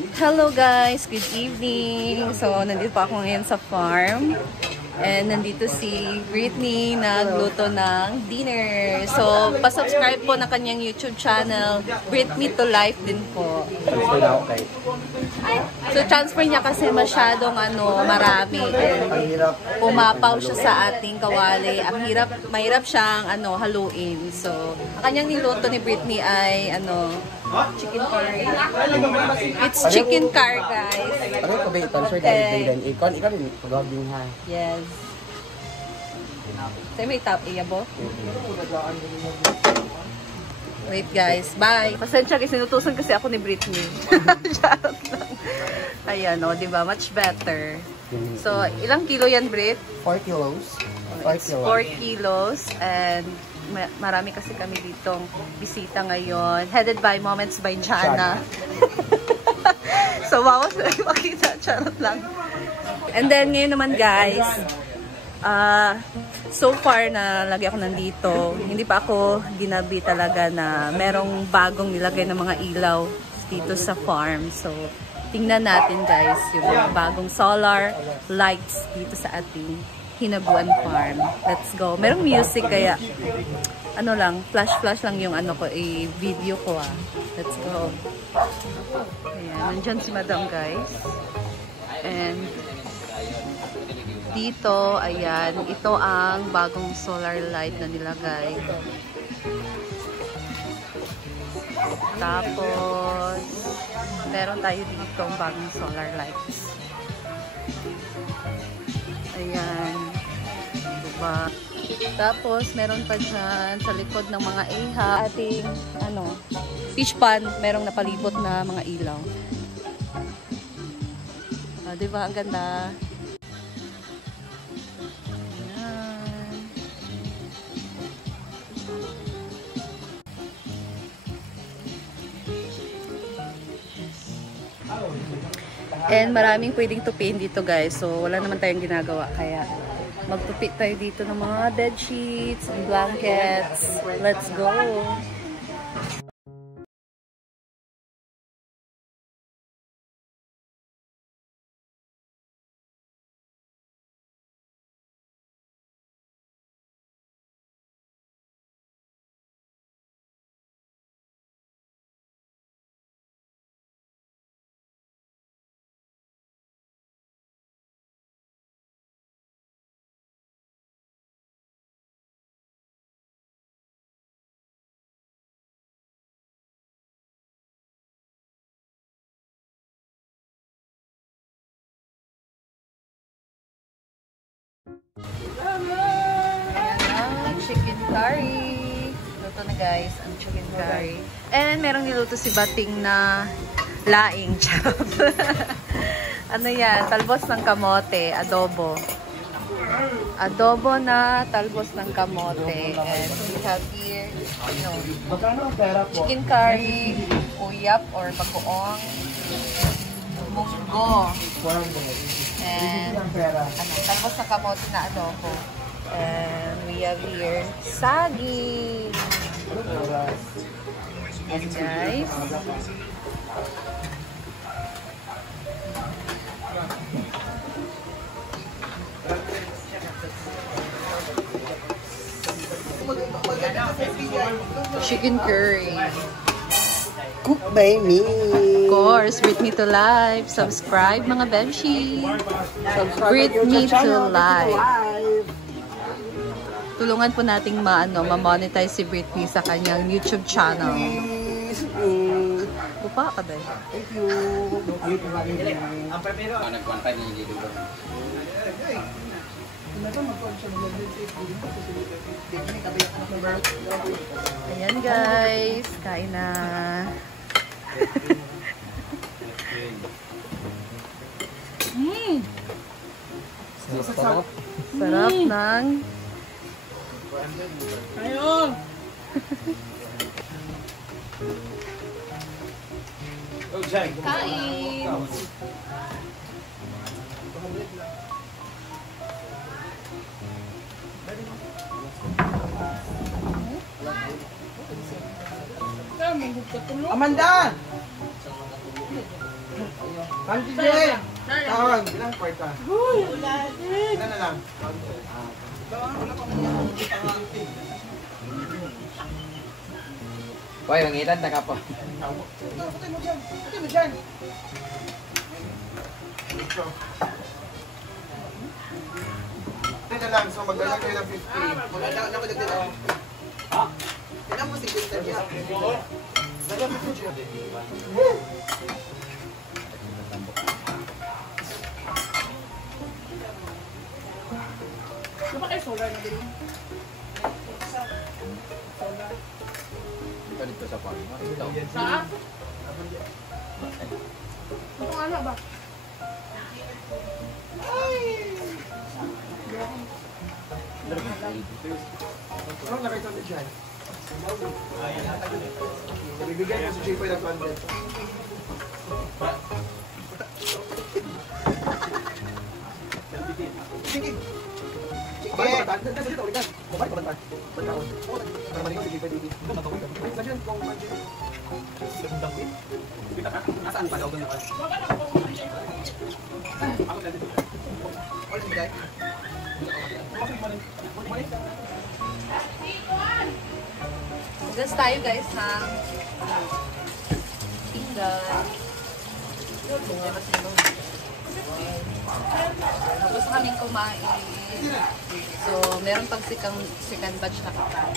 Hello guys, good evening. So, nandito pa ako ngayon sa farm. And nandito si Britney nagluto ng dinner. So, pa-subscribe po ng kanyang YouTube channel, Britney to Life din po. So, transfer niya kasi masyadong marami. And pumapaw siya sa ating kawali. Ang mahirap siyang haluin. So, ang kanyang niluto ni Britney ay chicken curry. It's chicken curry, guys. Ano ko ba ito? Sir, dahil din ikon. Ikaw din, pag-gawin ha. Yes. Say may tap iyabo. Wait guys, bye. Pasensya kasi sinutusan kasi ako ni Britney. Charot lang. Ayan, di ba? Much better. So, ilang kilo yan, Brit? 4 kilos. 4 kilos. And marami kasi kami ditong bisita ngayon. Headed by Moments by Jana. So, bawas na makita. Charot lang. And then, ngayon naman guys, so far na lagi ako nandito, hindi pa ako ginabi talaga na merong bagong nilagay ng mga ilaw dito sa farm. So, tingnan natin guys yung mga bagong solar lights dito sa ating Hinabuan Farm. Let's go. Merong music kaya flash lang yung video ko Let's go. Ayan, nandyan si Madam guys. And dito, ayan, ito ang bagong solar light na nilagay. Tapos, meron tayo dito ang bagong solar lights. Ayan. Diba? Tapos, meron pa dyan sa likod ng mga iha, ating, fish pond, merong napalibot na mga ilaw. Diba? Ang ganda. And maraming pwedeng tupiin dito guys. So wala naman tayong ginagawa. Kaya magtupi tayo dito ng mga bed sheets, blankets. Let's go! Chicken curry. Luto na guys, ang chicken curry. And merong niluto si Bating na laing. Yan? Talbos ng kamote, adobo. Adobo na talbos ng kamote. And we have here, chicken curry, uyap or bagoong, munggo. And talbos ng kamote na adobo. And we have here saging. Yes, guys. Chicken curry. Cook by me. Of course, Britney to Life. Subscribe mga Benshi. Britney to Life. Tulungan po nating ma-monetize si Britney sa kanyang YouTube channel. Bupa ka ba? Thank you. Ayan guys, kain na. Sarap ng Ayun! kain. Amanda! Auntie Jen! Tawag, ilang kwarta? Ilan na lang? Hoy, mangitan na ka po. Patay mo dyan! Patay mo dyan! Ito. Patay na lang, so magdala kayo ng 50. Magdala ko dagdag. Ha? Kailan mo 50 dyan? Oo. Dala mo dyan. Ano ba kayo solar na din? Solar. Dito sa farm. Ito. Saan? Ito ano ba? Anong nakita mo dyan? Nabibigay ko sa J-Boy ng 100. Sige. Nasaan pa daw doon? Gas tayo guys ng pinggan. Tapos kaming kumain. So, meron pag second batch na kakain.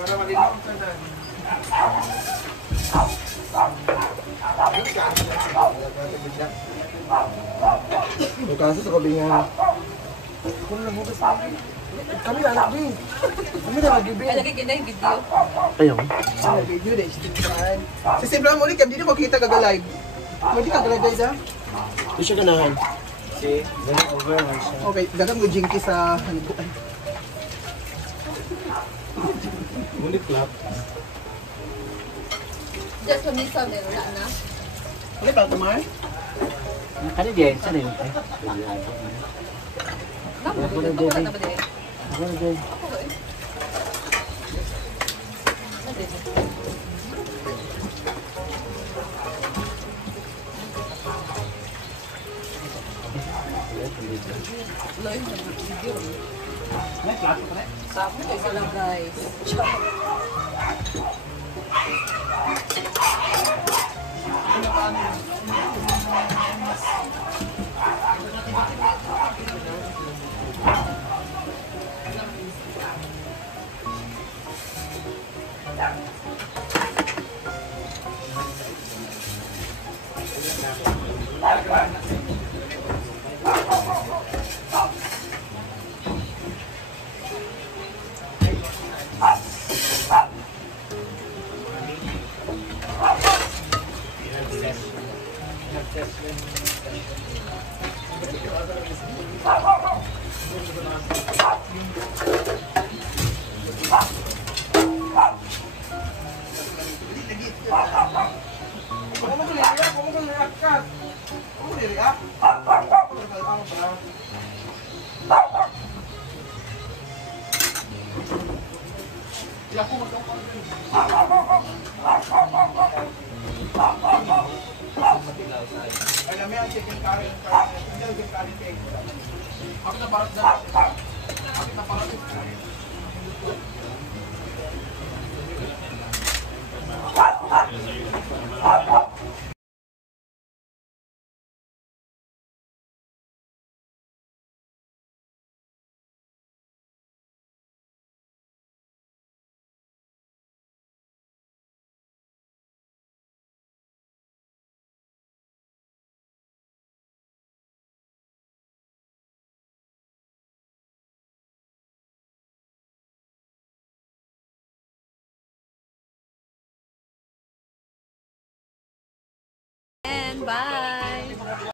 Para malinaw ka na. Kaso sa kabingan. Kung nabugas namin. Kami na lagi. Kami na lagi. Ay, lagi kita yung video. Ayaw. Video na istimpan. Sa simple mo ulit, hindi mo kita kag-live. Hindi kag-live guys ha? Ito siya ganahan. Si, ganun over siya. Okay, dagan mo jinky sa haniguan. Ngunit clap. Just sa misa, meron na. Okay pa, Tamar? Ano din? Saan yun? Ay, Namu, ito ko na ba din? ako na din. Ako ba eh? Ano din? Loy, nag-video. Sa ako, isa lang guys. Alam mo yan, chicken curry, chicken curry cake. Ako na parang dala. Ako na parang Bye!